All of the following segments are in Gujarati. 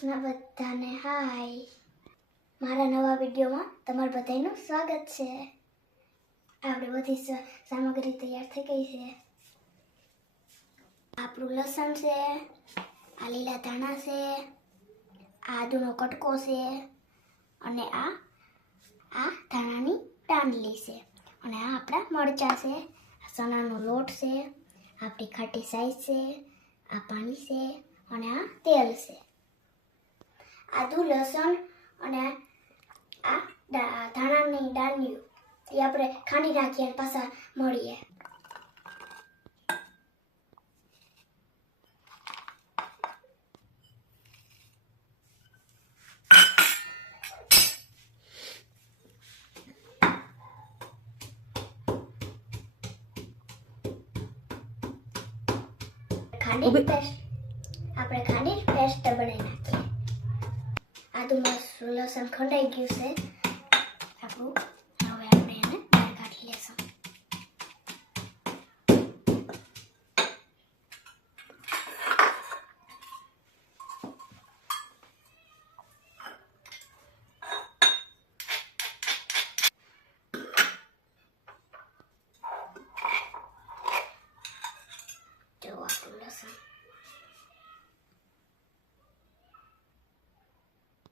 કૃષ્ણ બધાને હાય. મારા નવા વિડીયોમાં તમારું બધાનું સ્વાગત છે. આપણે બધી સામગ્રી તૈયાર થઈ ગઈ છે. આપણું લસણ છે, આ લીલા ધાણા છે આદુનો કટકો છે અને આ આ ધાણાની ટાંડલી છે અને આ આપણા મરચાં છે, આ ચણાનો લોટ છે, આપણી ખાટી સાઈઝ છે, આ પાણી છે અને આ તેલ છે. આદુ લસણ અને આ ધાણાની ડાળીઓ એ આપણે ખાંડી નાખીએ અને પાછા મળીએ. ખાંડી પેસ્ટ આપણે ખાંડી પેસ્ટ બનાવી આદુમાં લસણ ખંડાઈ ગયું છે આપણું હવે આપણે એને બહાર કાઢી લેશું જો આપણું લસણ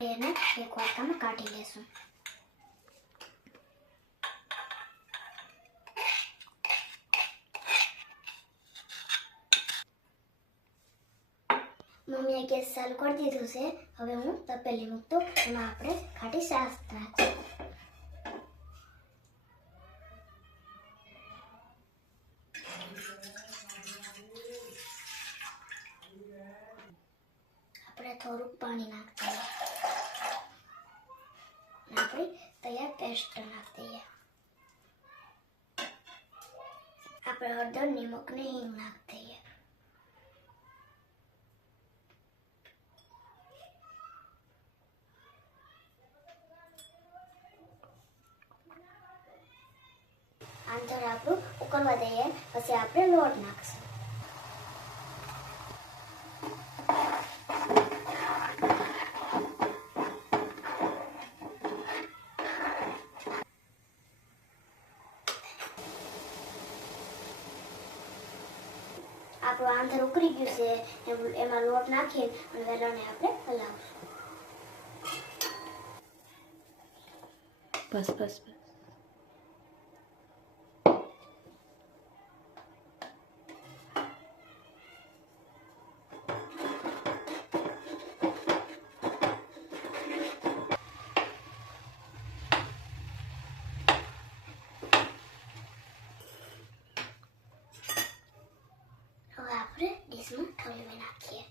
એને એક વાટકામાં કાઢી લેશું. મમ્મીએ ગેસ ચાલુ કરી દીધું છે. હવે હું તપેલી મૂકતો, એમાં આપણે ખાટી સાસ નાખીએ આપણે થોડુંક પાણી નાખી દઈએ આપણી તૈયાર પેસ્ટ નાખી દઈએ આપણે હળદર નિમક ને હિંગ નાખી દઈએ આંતર આપણું ઉકળવા દઈએ પછી આપણે લોટ નાખશું આપણું આંધર ઉકળી ગયું છે એમ- લોટ નાખીને અને વેલણને આપણે હલાવશું બસ બસ બસ હવે આપણે ડીશમાં ઠલવી નાખીએ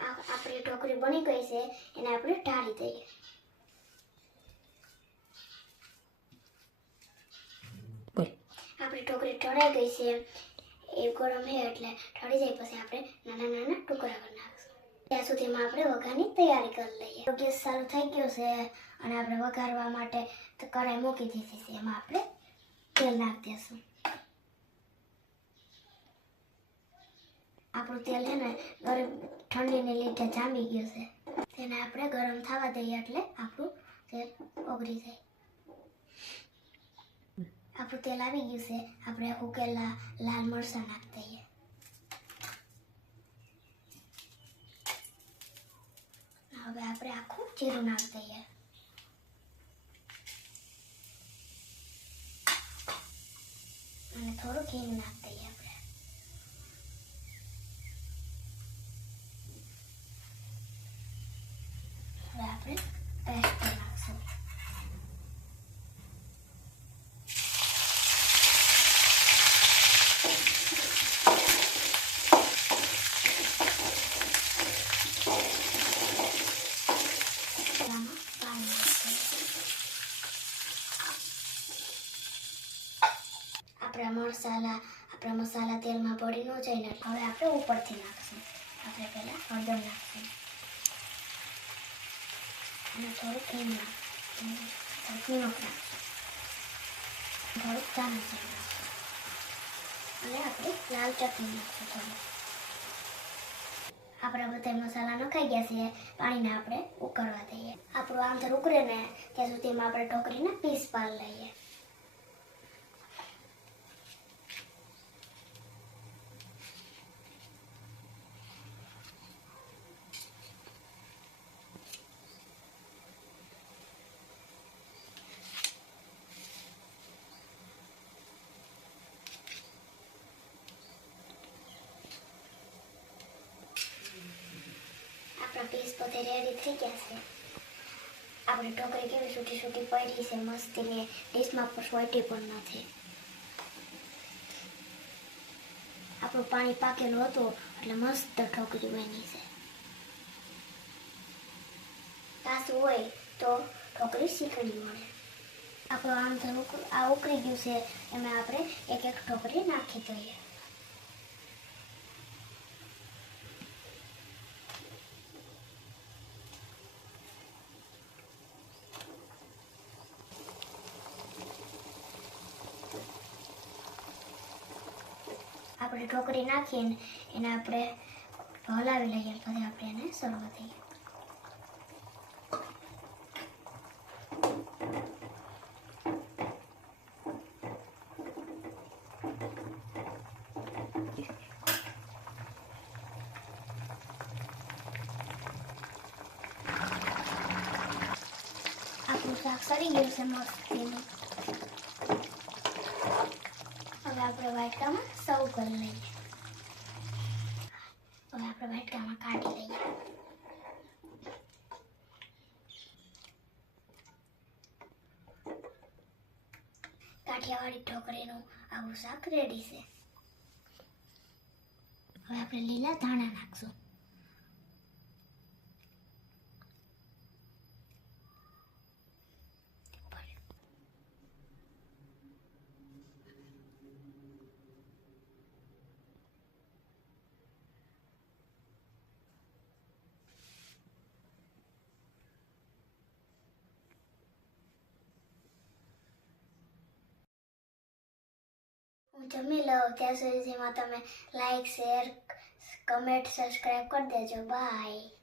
આ આપણી બની ગઈ છે એને આપણે ઢાળી દઈએ. આપણી ઢોકળી ઢળાઈ ગઈ છે એ ગરમ છે એટલે ઢળી જાય પછી આપણે નાના નાના ટુકડા કરી નાખશું. ત્યાં સુધીમાં આપણે વઘારની તૈયારી કરી લઈએ. ગેસ સારું થઈ ગયો છે અને આપણે વઘારવા માટે કઢાઈ મૂકી દીધી છે એમાં આપણે તેલ નાખી દઈશું આપણું તેલ છે ને, ગરમ ઠંડીને લીધે જામી ગયું છે. તેને આપણે ગરમ થવા દઈએ એટલે આપણું તેલ ઓગળી જાય. આપણું તેલ આવી ગયું છે. આપણે ઉકેલા લાલ મરચાં નાખી દઈએ. હવે આપણે આખું જીરું નાખી દઈએ. અને થોડું ઘી નાખી દઈએ આપણે હવે આપણે પેસ્ટ નાખશું આમાં પાણી નાખશું આપણા મસાલા આપણા મસાલા તેલમાં પડી ન જાય ને હવે આપણે ઉપરથી નાખશું. આપણે પહેલાં હળદર નાખશું. અને થોડુંક હિંગ નાખશું. થોડુંક નિમક નાખશું. થોડુંક ધાણા જીરું અને આપણે લાલ ચટણી નાખશું થોડું. આપણા બધા મસાલા નખાઈ ગયા છે. પાણીને આપણે ઉકળવા દઈએ. આપણું આંધર ઉકળે ને ત્યાં સુધીમાં આપણે ઢોકરીને પીસ પાલ લઈએ આપણા પીસ બધે રેડી થઈ ગયા છે. આપણે ટોકરી કેવી છૂટી છૂટી પડી છે મસ્તીને ડીશમાં પર સોટી પણ નથી આપણું પાણી પાકેલું હતું, એટલે મસ્ત ઠોકરી બની છે. પાસું હોય તો ઠોકરી શીખડી મળે. આપણું આમ આ ઉકળી ગયું છે, એમાં આપણે એક એક ઠોકરી નાખી દઈએ. આપણે ઢોકળી નાખીને એને આપણે હલાવી લઈએ. પછી આપણે એને સર્વ દઈએ આપણું શાક સડી ગયું છે મસ્તીનું હવે આપણે વાટકામાં સૌ કરી લઈએ. હવે આપણે વાટકામાં કાઢી લઈએ. કાઠિયાવાડી ઢોકળીનું આવું શાક રેડી છે. હવે આપણે લીલા ધાણા નાખશું. જમી લો ત્યાં સુધીમાં તમે લાઈક શેર કમેન્ટ સબસ્ક્રાઈબ કરી દેજો બાય